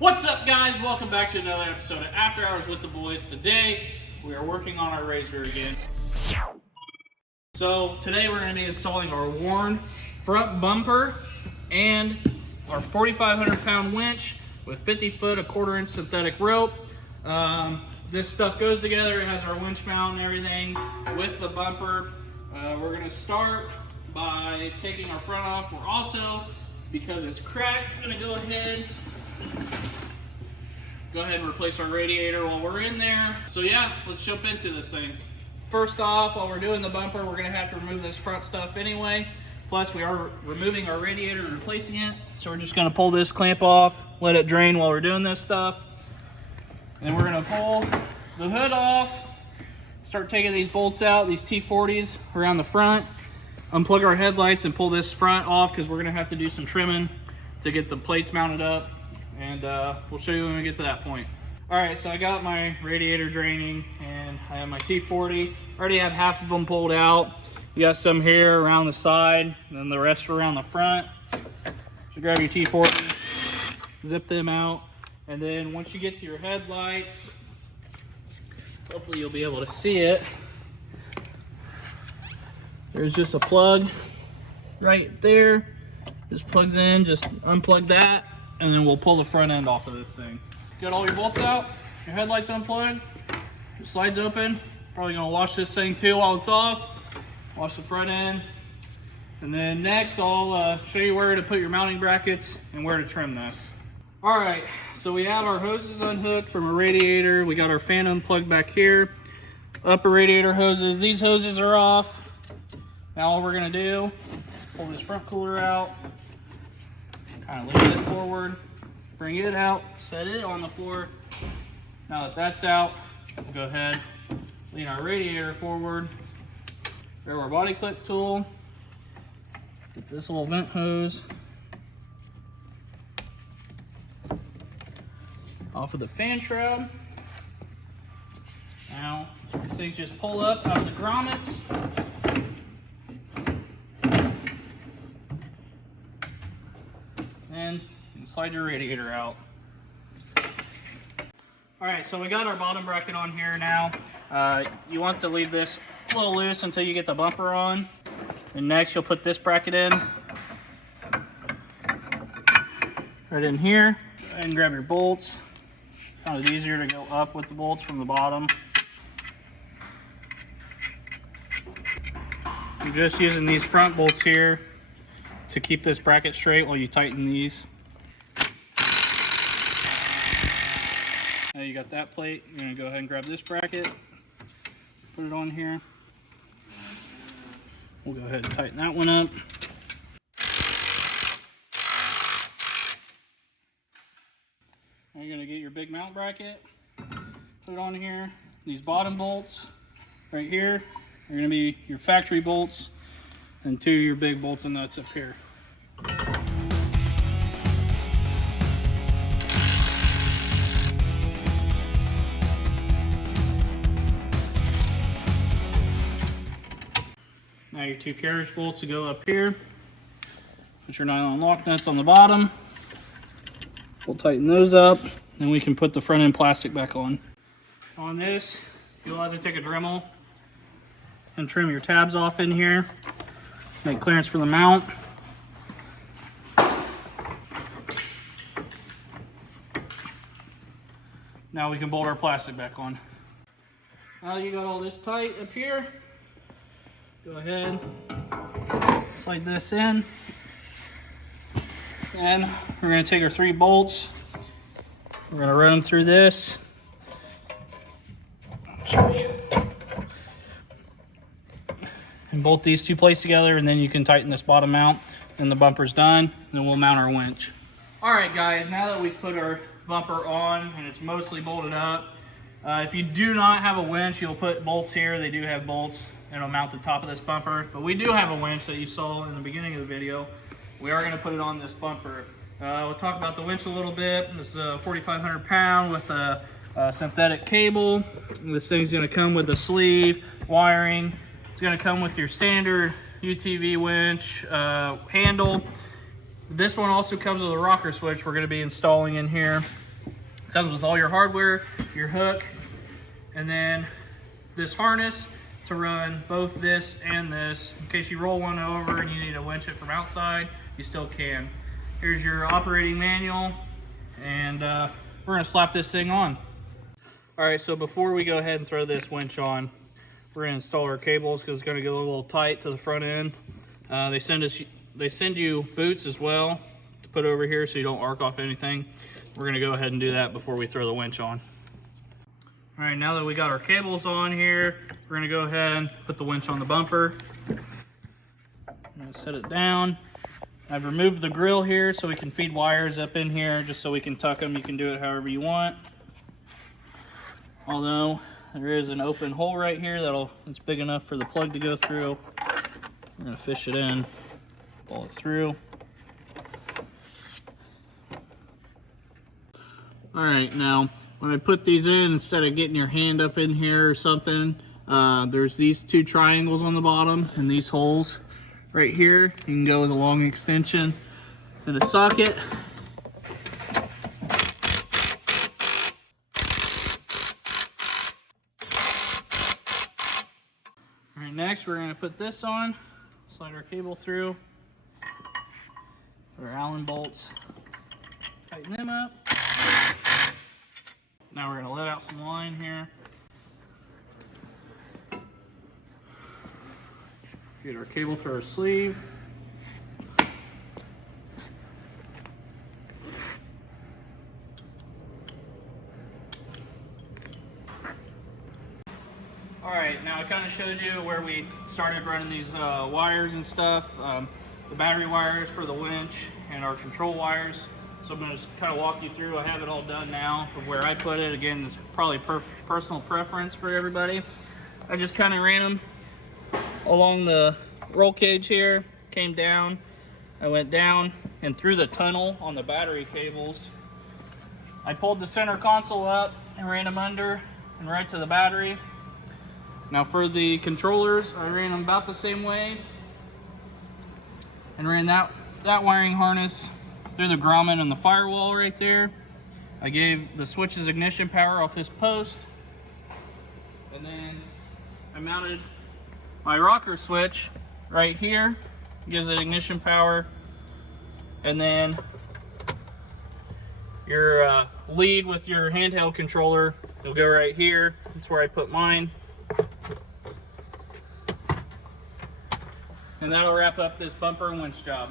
What's up, guys? Welcome back to another episode of After Hours with the Boys. Today, we are working on our RZR again. So, today we're going to be installing our worn front bumper and our 4,500 pound winch with 50 foot, a 1/4 inch synthetic rope. This stuff goes together. It has our winch mount and everything with the bumper. We're going to start by taking our front off. We're also, because it's cracked, going to go ahead and replace our radiator while we're in there. So yeah, let's jump into this thing. First off, while we're doing the bumper, we're gonna have to remove this front stuff anyway. Plus we are removing our radiator and replacing it. So we're just gonna pull this clamp off, let it drain while we're doing this stuff. And then we're gonna pull the hood off, start taking these bolts out, these T40s around the front, unplug our headlights and pull this front off because we're gonna have to do some trimming to get the plates mounted up. And we'll show you when we get to that point. All right, so I got my radiator draining and I have my T40. I already have half of them pulled out. You got some here around the side and then the rest are around the front. So grab your T40, zip them out. And then once you get to your headlights, hopefully you'll be able to see it. There's just a plug right there. Just plugs in, just unplug that. And then we'll pull the front end off of this thing. Get all your bolts out, your headlights unplugged, your slides open. Probably gonna wash this thing too while it's off. Wash the front end. And then next I'll show you where to put your mounting brackets and where to trim this. All right, so we have our hoses unhooked from a radiator. We got our fan unplugged back here. Upper radiator hoses, these hoses are off. Now all we're gonna do, pull this front cooler out. Kind of lean it forward, bring it out, set it on the floor. Now that that's out, we'll go ahead, lean our radiator forward, grab our body clip tool, get this little vent hose off of the fan shroud. Now, these things just pull up out of the grommets. And slide your radiator out. All right, so we got our bottom bracket on here now. You want to leave this a little loose until you get the bumper on. And next you'll put this bracket in. Right in here. And grab your bolts. Kind of easier to go up with the bolts from the bottom. I'm just using these front bolts here to keep this bracket straight while you tighten these. Now you got that plate, you're gonna go ahead and grab this bracket, put it on here. We'll go ahead and tighten that one up. Now you're gonna get your big mount bracket, put it on here. These bottom bolts right here are gonna be your factory bolts, and two of your big bolts and nuts up here. Now your two carriage bolts will go up here. Put your nylon lock nuts on the bottom. We'll tighten those up, then we can put the front end plastic back on. On this, you'll have to take a Dremel and trim your tabs off in here. Make clearance for the mount. Now we can bolt our plastic back on. Now you got all this tight up here, go ahead, slide this in. And we're gonna take our 3 bolts. We're gonna run them through this. And bolt these 2 plates together, and then you can tighten this bottom mount. Then the bumper's done, and then we'll mount our winch. All right, guys, now that we've put our bumper on and it's mostly bolted up, if you do not have a winch, you'll put bolts here. They do have bolts, and it'll mount the top of this bumper. But we do have a winch that you saw in the beginning of the video. We are gonna put it on this bumper. We'll talk about the winch a little bit. This is a 4,500 pound with a synthetic cable. This thing's gonna come with a sleeve, wiring. It's gonna come with your standard UTV winch handle. This one also comes with a rocker switch we're gonna be installing in here. Comes with all your hardware, your hook, and then this harness to run both this and this. In case you roll one over and you need to winch it from outside, you still can. Here's your operating manual, and we're gonna slap this thing on. All right, so before we go ahead and throw this winch on, we're gonna install our cables because it's gonna get a little tight to the front end. They send you boots as well to put over here so you don't arc off anything. We're gonna go ahead and do that before we throw the winch on. All right, now that we got our cables on here, we're gonna go ahead and put the winch on the bumper. I'm gonna set it down. I've removed the grill here so we can feed wires up in here, just so we can tuck them. You can do it however you want. Although there is an open hole right here it's big enough for the plug to go through. We're gonna fish it in, pull it through. All right, now when I put these in, instead of getting your hand up in here or something, there's these two triangles on the bottom and these holes right here. You can go with a long extension to the socket. All right, next we're gonna put this on, slide our cable through, put our Allen bolts, tighten them up. Now we're gonna let out some line here. Get our cable through our sleeve. All right, now I kind of showed you where we started running these wires and stuff. The battery wires for the winch and our control wires. So I'm going to just kind of walk you through. I have it all done now of where I put it. Again, it's probably personal preference for everybody. I just kind of ran them along the roll cage here, came down. I went down and through the tunnel on the battery cables. I pulled the center console up and ran them under and right to the battery. Now for the controllers, I ran them about the same way and ran that wiring harness through the grommet and the firewall right there. I gave the switch's ignition power off this post, and then I mounted my rocker switch right here, gives it ignition power, and then your lead with your handheld controller will go right here. That's where I put mine. And that'll wrap up this bumper and winch job.